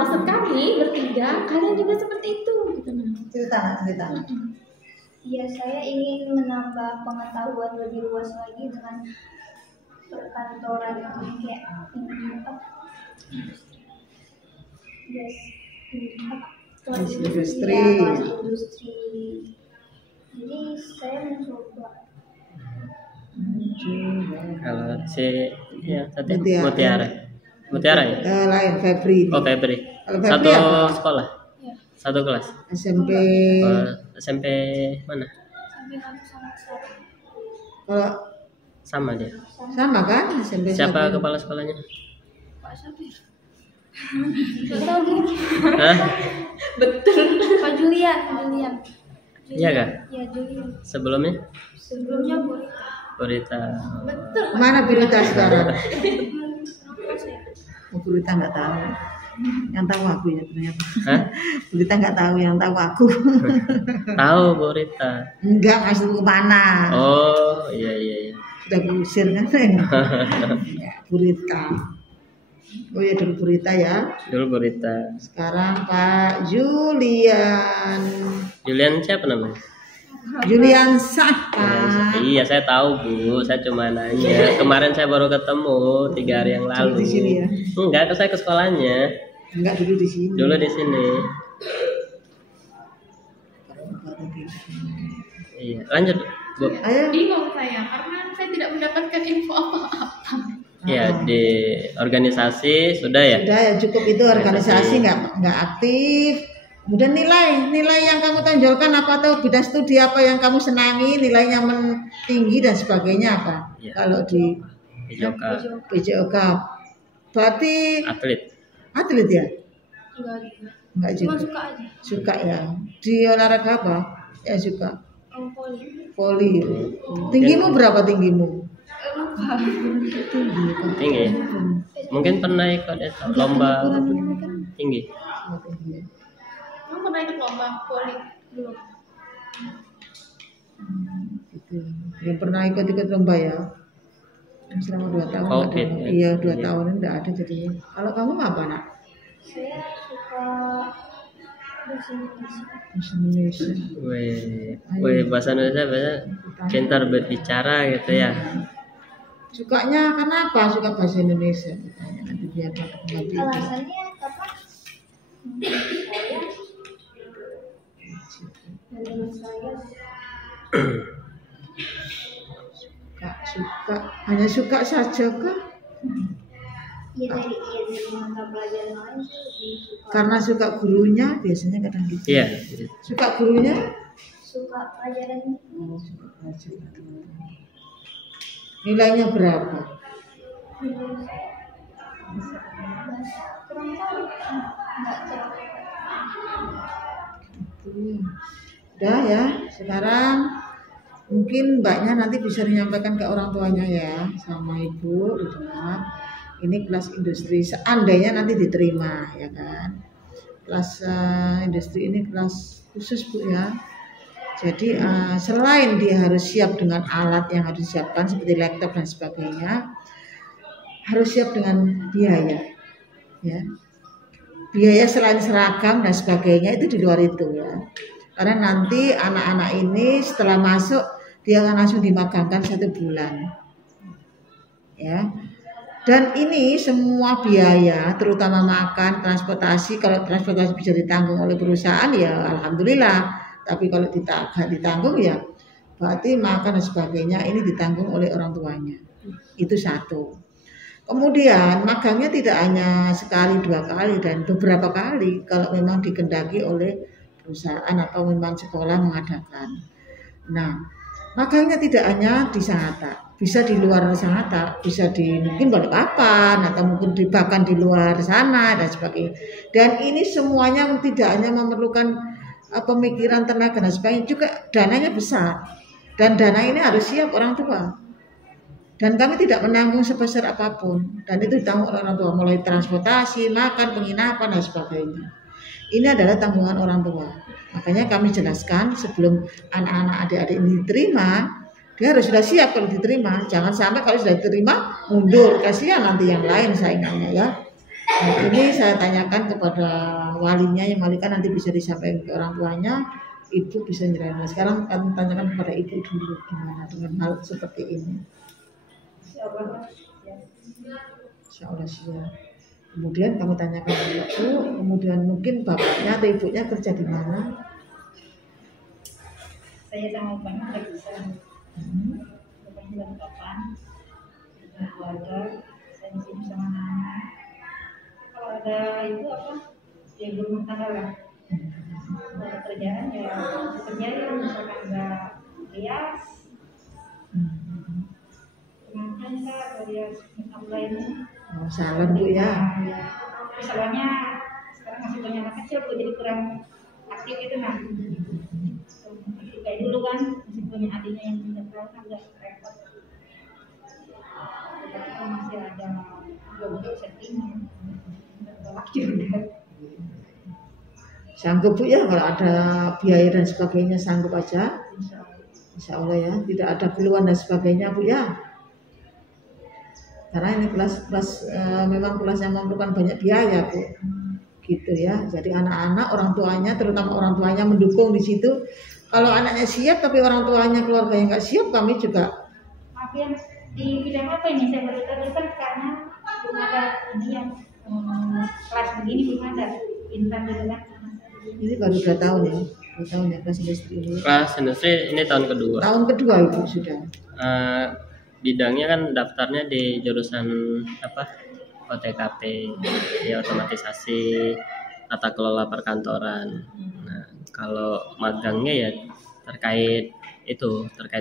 maksud kami bertiga, kalian juga seperti itu gitu. Cerita. Ya, saya ingin menambah pengetahuan lebih luas lagi dengan perkantoran yang kayak ini apa? Yes, kelas Industri. ya, kelas industri. Jadi saya mencoba. Kalau si ya tadi Mutiara. ya. Lain Febri. Oh, Febri. Kalau Febri Satu apa? sekolah. Ya. Satu kelas. SMP. SMP mana? Sampai kamu sangat seru. Kalau Sama dia. sama kan SMP. Siapa satu. kepala sekolahnya? Pak siapa ya? Betul. Hah? Betul. Pak Julian. Iya kah? Ya, Julian. Sebelumnya? Sebelumnya Burita. Burita. Betul. Mana Burita sekarang? Burita nggak tahu. Yang tahu aku ya ternyata. Hah? Burita nggak tahu, yang tahu aku. Tahu Burita. Enggak, masuk ke mana? Oh, iya. Sudah diusir kan? Ya, Burita. Oh ya dulu Burita ya. Dulu Burita. Sekarang Pak Julian. Julian siapa namanya? Julian Saka. Iya, saya tahu Bu. Saya cuma nanya. Kemarin saya baru ketemu 3 hari yang lalu. Di sini ya? Enggak, saya ke sekolahnya. Enggak dulu di sini. Dulu di sini. Iya, lanjut Bu. Ayo. Bingung saya karena saya tidak mendapatkan info apa-apa. Ya, di organisasi sudah ya? Sudah ya cukup itu, organisasi nggak aktif. Kemudian nilai yang kamu tonjolkan apa, atau bidang studi apa yang kamu senangi, nilainya tinggi dan sebagainya apa? Ya. Kalau di PJOK berarti atlet ya? Enggak Cuma juga. suka aja. Suka ya. Di olahraga apa? Ya suka. Poli. Tinggimu berapa tinggimu? Tinggi. Mungkin pernah ikut lomba tinggi. Kamu pernah ikut lomba poli? Belum. Gitu. Belum pernah ikut lomba ya? Selama 2 tahun. Oke. Iya 2 tahun enggak ada jadinya. Kalau kamu apa nak? Saya suka bahasa Indonesia. Wih, bahasa Indonesia pintar berbicara gitu ya. Sukanya kenapa suka bahasa Indonesia? Nanti biar dapat Alasannya karena saya suka hanya suka saja kah? dari mata pelajaran lain sih lebih suka. Karena suka gurunya biasanya kadang gitu. Iya. Suka gurunya? Suka pelajaran Oh, suka pelajaran. Nilainya berapa? kurang tahu, nggak tahu. Udah ya, sekarang mungkin mbaknya nanti bisa menyampaikan ke orang tuanya ya, sama ibu di rumah. Ini kelas industri, seandainya nanti diterima ya kan. Kelas industri ini kelas khusus Bu ya. Jadi selain dia harus siap dengan alat yang harus disiapkan seperti laptop dan sebagainya, harus siap dengan biaya ya. Biaya selain seragam dan sebagainya itu di luar itu ya. Karena nanti anak-anak ini setelah masuk dia akan langsung dimagangkan 1 bulan. Ya. Dan ini semua biaya terutama makan, transportasi, kalau transportasi bisa ditanggung oleh perusahaan ya alhamdulillah. Tapi kalau tidak ditanggung ya berarti makan dan sebagainya ini ditanggung oleh orang tuanya. Itu satu. Kemudian magangnya tidak hanya sekali 2 kali dan beberapa kali kalau memang dikendaki oleh perusahaan atau memang sekolah mengadakan. Nah, magangnya tidak hanya di Sangatta, bisa di luar Sangatta, bisa di mungkin Balikpapan atau mungkin bahkan di luar sana dan sebagainya. Dan ini semuanya tidak hanya memerlukan pemikiran, tenaga dan sebagainya, juga dananya besar. Dan dana ini harus siap orang tua. Dan kami tidak menanggung sebesar apapun. Dan itu ditanggung oleh orang tua, mulai transportasi, makan, penginapan dan sebagainya. Ini adalah tanggungan orang tua. Makanya kami jelaskan sebelum anak-anak adik-adik ini diterima, dia harus sudah siap kalau diterima. Jangan sampai kalau sudah diterima mundur, kasihan nanti yang lain saingannya ya. Nah, ini saya tanyakan kepada walinya, yang wali kan nanti bisa disampaikan ke orang tuanya, ibu bisa nyerahin. Nah, sekarang kami tanyakan kepada ibu dulu gimana dengan hal seperti ini. Insya Allah siap. Kemudian kamu tanyakan ke ibu, kemudian mungkin bapaknya atau ibunya kerja di mana? Saya sama bapaknya nggak bisa. Bapaknya lagi kapan? Dengan keluarga, saya di sini sama anak. Kalau ada itu apa? Ya berumah tangga lah. Kalau ada kerjaan ya kerjain, misalkan nggak rias, pengantin lah, atau rias makeup lainnya. Oh, salam Bu ya. Ya. Misalnya sekarang masih banyak anak kecil, Bu, jadi kurang aktif itu nah. Kayak dulu kan masih punya adiknya yang tidak tahu kan agak repot. Jadi masih ada jodoh setting bertolak juga. Sanggup Bu ya, kalau ada biaya dan sebagainya sanggup aja. Insya Allah ya, tidak ada keluhan dan sebagainya Bu ya. Karena ini kelas memang kelas yang memerlukan banyak biaya Bu. Gitu ya. Jadi anak-anak, orang tuanya, terutama orang tuanya mendukung di situ. Kalau anaknya siap tapi orang tuanya keluarga yang nggak siap, kami juga. Maaf ya, di bidang apa ini saya baru tahu kan karena belum ada ini yang kelas begini belum ada intan dulu kan. Ini baru 2 tahun ya, 2 tahun ya kelas industri ini. Kelas industri ini tahun kedua. Tahun kedua Ibu sudah. Bidangnya kan daftarnya di jurusan apa? OTKP, ya otomatisasi tata kelola perkantoran. Nah, kalau magangnya ya terkait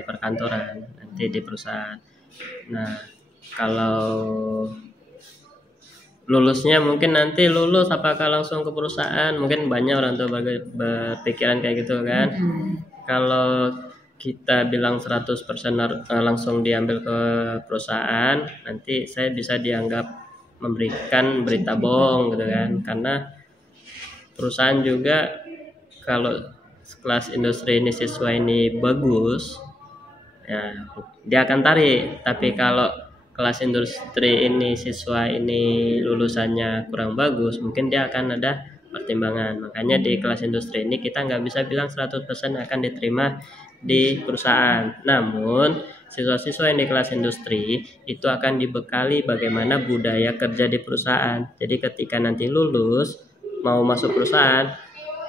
perkantoran nanti di perusahaan. Nah, kalau lulusnya mungkin nanti lulus apakah langsung ke perusahaan, mungkin banyak orang tua berpikiran kayak gitu kan. Kalau kita bilang 100% langsung diambil ke perusahaan, nanti saya bisa dianggap memberikan berita bohong gitu kan, karena perusahaan juga kalau kelas industri ini siswa ini bagus ya dia akan tarik, tapi kalau kelas industri ini siswa ini lulusannya kurang bagus, mungkin dia akan ada pertimbangan. Makanya di kelas industri ini kita nggak bisa bilang 100% akan diterima di perusahaan. Namun siswa-siswa yang di kelas industri itu akan dibekali bagaimana budaya kerja di perusahaan. Jadi ketika nanti lulus mau masuk perusahaan,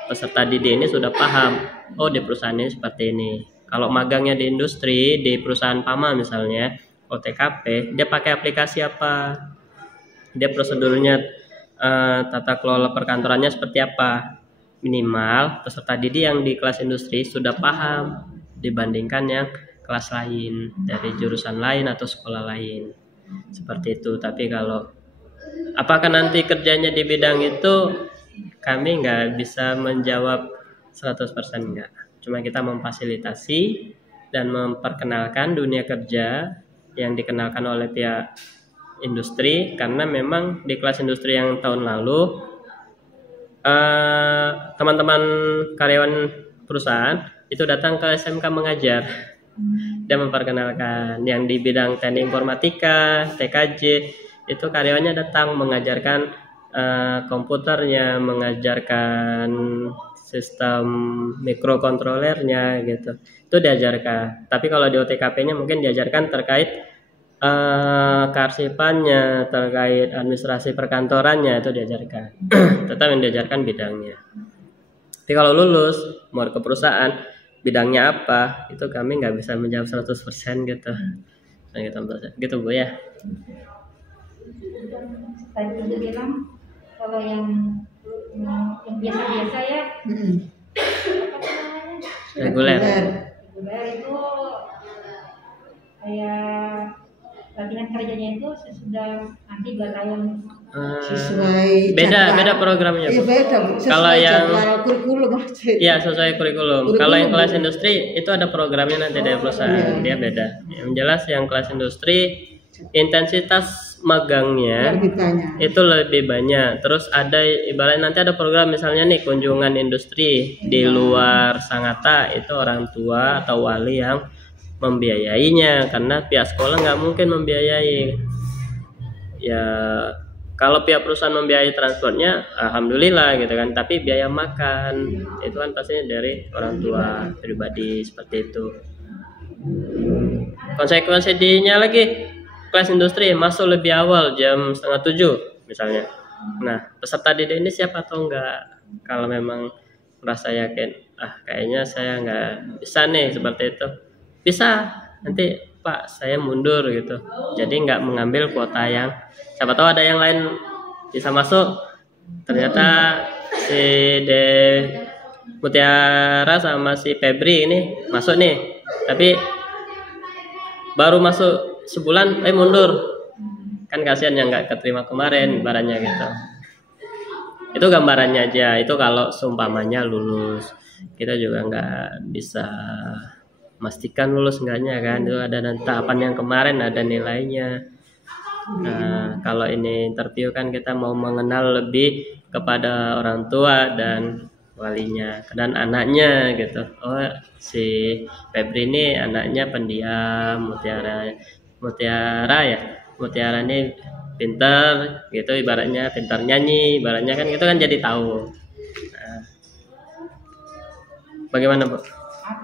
peserta didik ini sudah paham, oh di perusahaan ini seperti ini. Kalau magangnya di industri, di perusahaan PAMA misalnya, OTKP, dia pakai aplikasi apa? Dia prosedurnya tata kelola perkantorannya seperti apa? Minimal peserta didik yang di kelas industri sudah paham dibandingkan yang kelas lain dari jurusan lain atau sekolah lain. Seperti itu. Tapi kalau apakah nanti kerjanya di bidang itu, kami nggak bisa menjawab 100% enggak. Cuma kita memfasilitasi dan memperkenalkan dunia kerja yang dikenalkan oleh pihak industri, karena memang di kelas industri yang tahun lalu teman-teman karyawan perusahaan itu datang ke SMK mengajar dan memperkenalkan. Yang di bidang teknik informatika, TKJ, itu karyawannya datang mengajarkan komputernya, mengajarkan sistem mikrokontrolernya gitu. Itu diajarkan. Tapi kalau di OTKP-nya mungkin diajarkan terkait kearsipannya, terkait administrasi perkantorannya, itu diajarkan. Tetap yang diajarkan bidangnya. Tapi kalau lulus mau ke perusahaan, bidangnya apa, itu kami nggak bisa menjawab 100% gitu. Gitu Bu ya. Tadi juga bilang kalau yang biasa-biasa ya, apa namanya? Reguler. Reguler itu kayak latihan kerjanya itu sesudah nanti 2 tahun. Sesuai beda programnya iya, Bu. beda Bu. Kalau yang kurikulum aja. Iya, sesuai kurikulum. Kalau yang kelas industri itu ada programnya nanti dari perusahaan, dia beda. Yang jelas yang kelas industri intensitas magangnya itu lebih banyak. Terus ada ibaratnya nanti ada program misalnya nih kunjungan industri di luar Sangatta, itu orang tua atau wali yang membiayainya karena pihak sekolah nggak mungkin membiayai. Ya Kalau pihak perusahaan membiayai transportnya, alhamdulillah gitu kan. Tapi biaya makan itu kan pastinya dari orang tua pribadi seperti itu. Konsekuensinya lagi, kelas industri masuk lebih awal jam 6:30 misalnya. Nah, peserta didik ini siap atau enggak? Kalau memang merasa yakin, kayaknya saya nggak bisa nih seperti itu, bisa nanti Pak saya mundur gitu. Jadi nggak mengambil kuota yang siapa tahu ada yang lain bisa masuk. Ternyata si De Mutiara sama si Febri ini masuk nih, tapi baru masuk sebulan mundur, kan kasihan yang nggak keterima kemarin barangnya gitu. Itu gambarannya aja. Itu kalau seumpamanya lulus, kita juga nggak bisa memastikan lulus enggaknya kan. Itu ada tahapan yang kemarin, ada nilainya. Nah, kalau ini interview kan kita mau mengenal lebih kepada orang tua dan walinya dan anaknya gitu. Oh, si Febri ini anaknya pendiam, Mutiara ini pintar gitu, ibaratnya pintar nyanyi, ibaratnya kan itu kan jadi tahu. Nah, bagaimana Bu?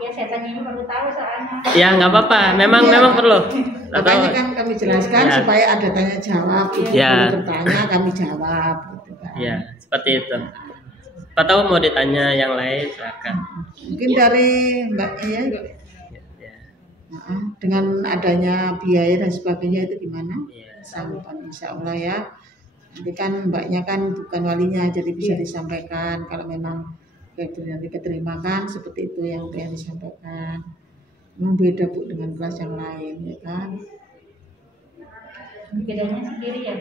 Ya saya tanya ini perlu tahu soalnya. Ya nggak apa-apa, memang perlu. Makanya kan kami jelaskan ya, supaya ada tanya jawab. Ya. Kalau bertanya kami jawab. Gitu kan. Ya seperti itu. Pak tahu mau ditanya yang lain silakan. Mungkin dari Mbak ya. Dengan adanya biaya dan sebagainya itu gimana? Sanggupan insya Allah ya. Nanti kan mbaknya kan bukan walinya, jadi bisa disampaikan kalau memang itu nanti keterima kan seperti itu yang disampaikan. Memang beda Bu dengan kelas yang lain ya kan. Bedanya sendiri ya.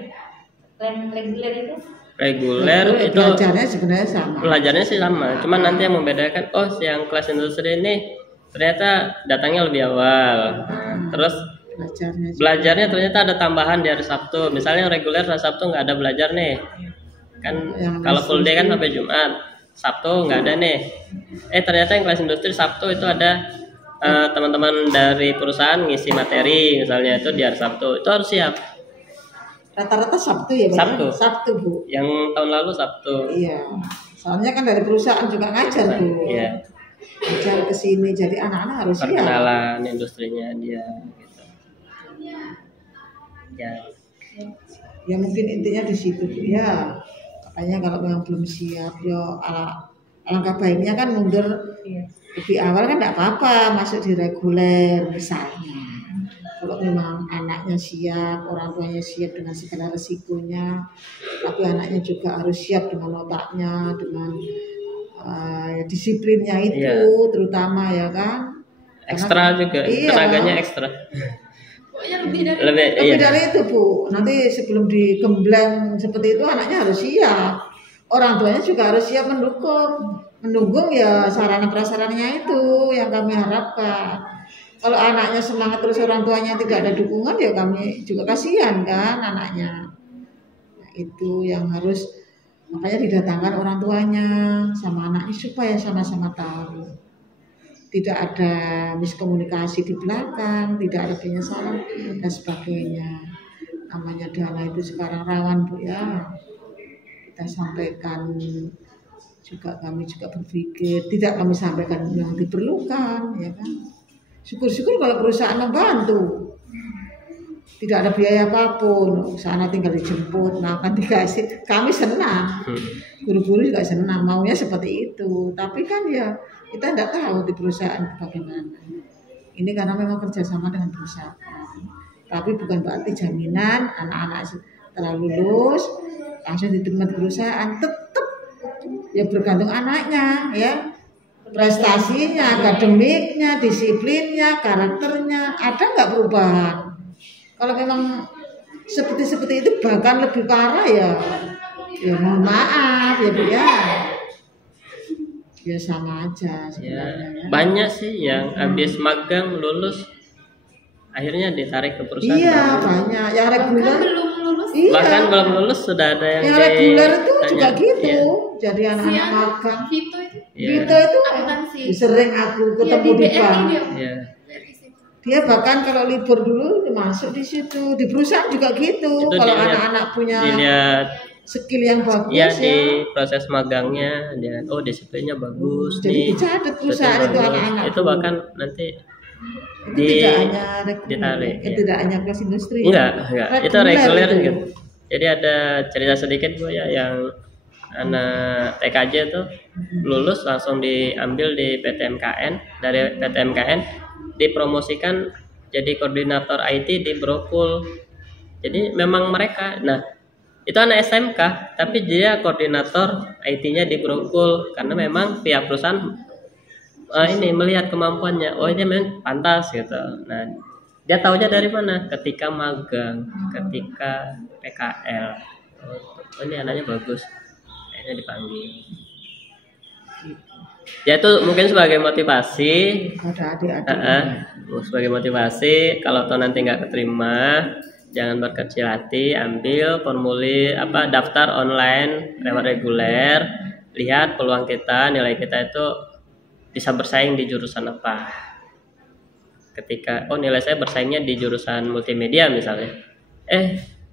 Reguler itu? Reguler itu belajarnya sebenarnya sama. Belajarnya sih sama, cuman nanti yang membedakan yang kelas industri ini ternyata datangnya lebih awal. Terus belajarnya ternyata ada tambahan di hari Sabtu. Misalnya yang reguler hari Sabtu nggak ada belajar nih. Kan kalau full day kan sampai Jumat. Sabtu nggak ada nih. Ternyata yang kelas industri Sabtu itu ada teman-teman dari perusahaan ngisi materi misalnya itu di hari Sabtu. Itu harus siap. Rata-rata Sabtu ya Pak? Sabtu Bu. Yang tahun lalu Sabtu. Iya. Soalnya kan dari perusahaan juga ngajar Bu. Iya. Ngajar ke sini, jadi anak-anak harus siap. Perkenalan industrinya dia gitu. Ya mungkin intinya di situ ya. Makanya kalau memang belum siap ya alangkah baiknya kan mundur lebih awal kan tidak apa-apa, masuk di reguler misalnya. Kalau memang anaknya siap, orang tuanya siap dengan segala resikonya, tapi anaknya juga harus siap dengan otaknya, dengan disiplinnya itu terutama ya kan. Ekstra juga, tenaganya ekstra. Lebih dari itu Bu. Nanti sebelum digembleng seperti itu anaknya harus siap. Orang tuanya juga harus siap mendukung ya sarana prasarannya itu yang kami harapkan. Kalau anaknya semangat terus orang tuanya tidak ada dukungan ya kami juga kasihan kan anaknya. Nah, itu yang harus makanya didatangkan orang tuanya sama anaknya supaya sama-sama tahu. Tidak ada miskomunikasi di belakang, tidak ada penyesalan dan sebagainya. Namanya dana itu sekarang rawan Bu ya. Kita sampaikan juga, kami juga berpikir tidak kami sampaikan yang diperlukan ya kan. Syukur-syukur kalau perusahaan membantu. Tidak ada biaya apapun, sana tinggal dijemput, makan dikasih, kami senang. Guru-guru juga senang, maunya seperti itu. Tapi kan ya kita tidak tahu di perusahaan bagaimana. Ini karena memang kerjasama dengan perusahaan. Tapi bukan berarti jaminan anak-anak setelah lulus langsung diterima di perusahaan. Tetap ya bergantung anaknya ya. Prestasinya, akademiknya, disiplinnya, karakternya, ada nggak perubahan? Kalau memang seperti itu bahkan lebih parah ya mohon maaf ya Bu ya. Ya sama aja sebenarnya. Banyak sih yang habis magang lulus akhirnya ditarik ke perusahaan. Iya banyak yang reguler belum lulus. Iya. Bahkan belum lulus sudah ada yang reguler itu juga gitu. Iya. Jadi anak-anak magang. Vito itu. Iya. Vito itu Akuntansi. sering aku ketemu di bank. Iya. Dari situ. Dia bahkan kalau libur dulu masuk di situ. Di perusahaan juga gitu. Itu Kalau dilihat- anak-anak punya dilihat skill yang bagus ya ya, di proses magangnya dia disiplinnya bagus jadi nih. dicatat perusahaan itu Bagus. anak-anak. Itu bahkan nanti itu tidak hanya ditarik, ya. tidak hanya kelas industri. enggak itu reguler itu. gitu. Jadi ada cerita sedikit Bu ya, yang anak TKJ tuh lulus langsung diambil di PTMKN, dari PTMKN dipromosikan jadi koordinator IT di Brokul. Jadi memang mereka, nah itu anak SMK tapi dia koordinator IT-nya di Brokul karena memang pihak perusahaan ini melihat kemampuannya, oh ini memang pantas gitu. Nah dia taunya dari mana? Ketika magang, ketika PKL. Oh ini anaknya bagus, akhirnya dipanggil. Ya itu mungkin sebagai motivasi. Ada adik-adik. Sebagai motivasi, kalau toh nanti nggak keterima, jangan berkecil hati, ambil formulir daftar online lewat reguler, lihat peluang kita, nilai kita itu bisa bersaing di jurusan apa. Ketika nilai saya bersaingnya di jurusan multimedia misalnya,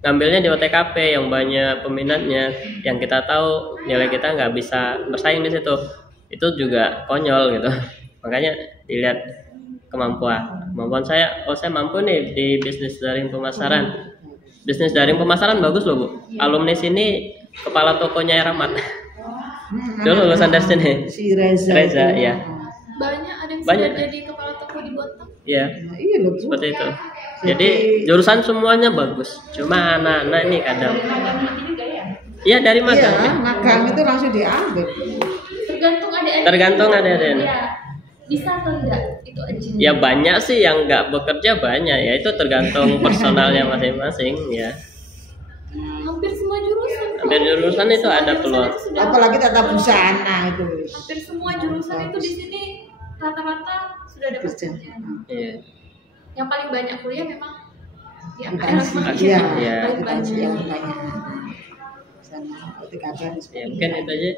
ngambilnya di OTKP yang banyak peminatnya, yang kita tahu nilai kita nggak bisa bersaing di situ, itu juga konyol gitu. Makanya dilihat kemampuan saya. Saya mampu nih di bisnis daring pemasaran. Bisnis daring pemasaran bagus loh Bu. Alumni sini kepala tokonya Rahmat. Dulu lulusan dari sini. Si Reza ya. Banyak ada yang Banyak. sudah jadi kepala toko di Batam. Iya. Nah, iya loh Bu. Seperti itu. Jadi jurusan semuanya bagus. Cuma anak-anak ini kadang. Iya dari Iya, magang. magang itu langsung diambil. Tergantung adik-adik. Ada. Ya. Bisa atau tidak itu aja. Ya banyak sih yang nggak bekerja banyak ya, itu tergantung personalnya masing-masing ya. Hampir semua jurusan. Hampir jurusan itu ada peluang. Apalagi tata busana itu. Hampir semua jurusan itu di sini rata-rata sudah ada Kerja. pekerjaan. Iya. Yang paling banyak kuliah memang di Akuntansi. AKL. Iya, Iya. akuntansi yang banyak. Sama OTKP. Ya mungkin itu aja.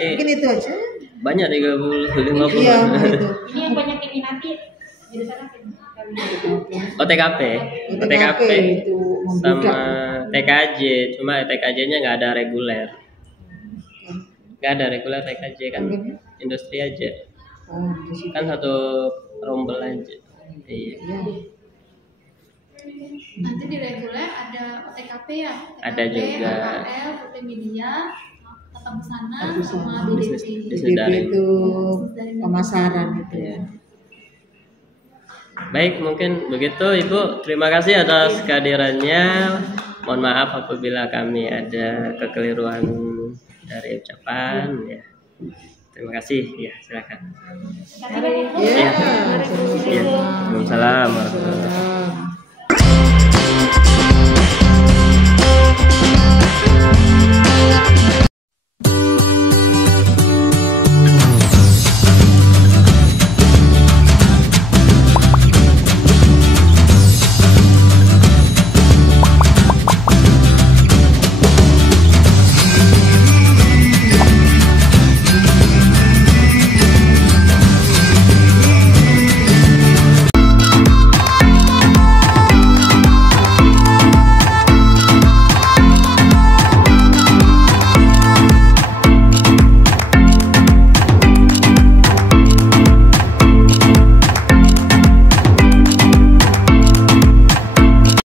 Mungkin itu aja. Banyak 30 50. Iya, itu. Ini yang banyak diminati jurusan apa? OTKP. OTKP itu sama membudak. TKJ, cuma TKJ-nya nggak ada reguler. Nggak ada reguler TKJ kan industri aja. Oh, di situ. Kan satu rombel aja. Iya. Iya. Nanti di reguler ada OTKP ya. Ada juga. AKL, multimedia, tata busana, Tata busana. sama BDP. Bisnis DP daring. itu pemasaran itu. Iya. Baik, mungkin begitu Ibu. Terima kasih atas kehadirannya. Mohon maaf apabila kami ada kekeliruan dari ucapan ya. Terima kasih. Ya, silakan. Terima kasih. Iya. Iya. Waalaikumsalam warahmatullahi wabarakatuh. Waalaikumsalam.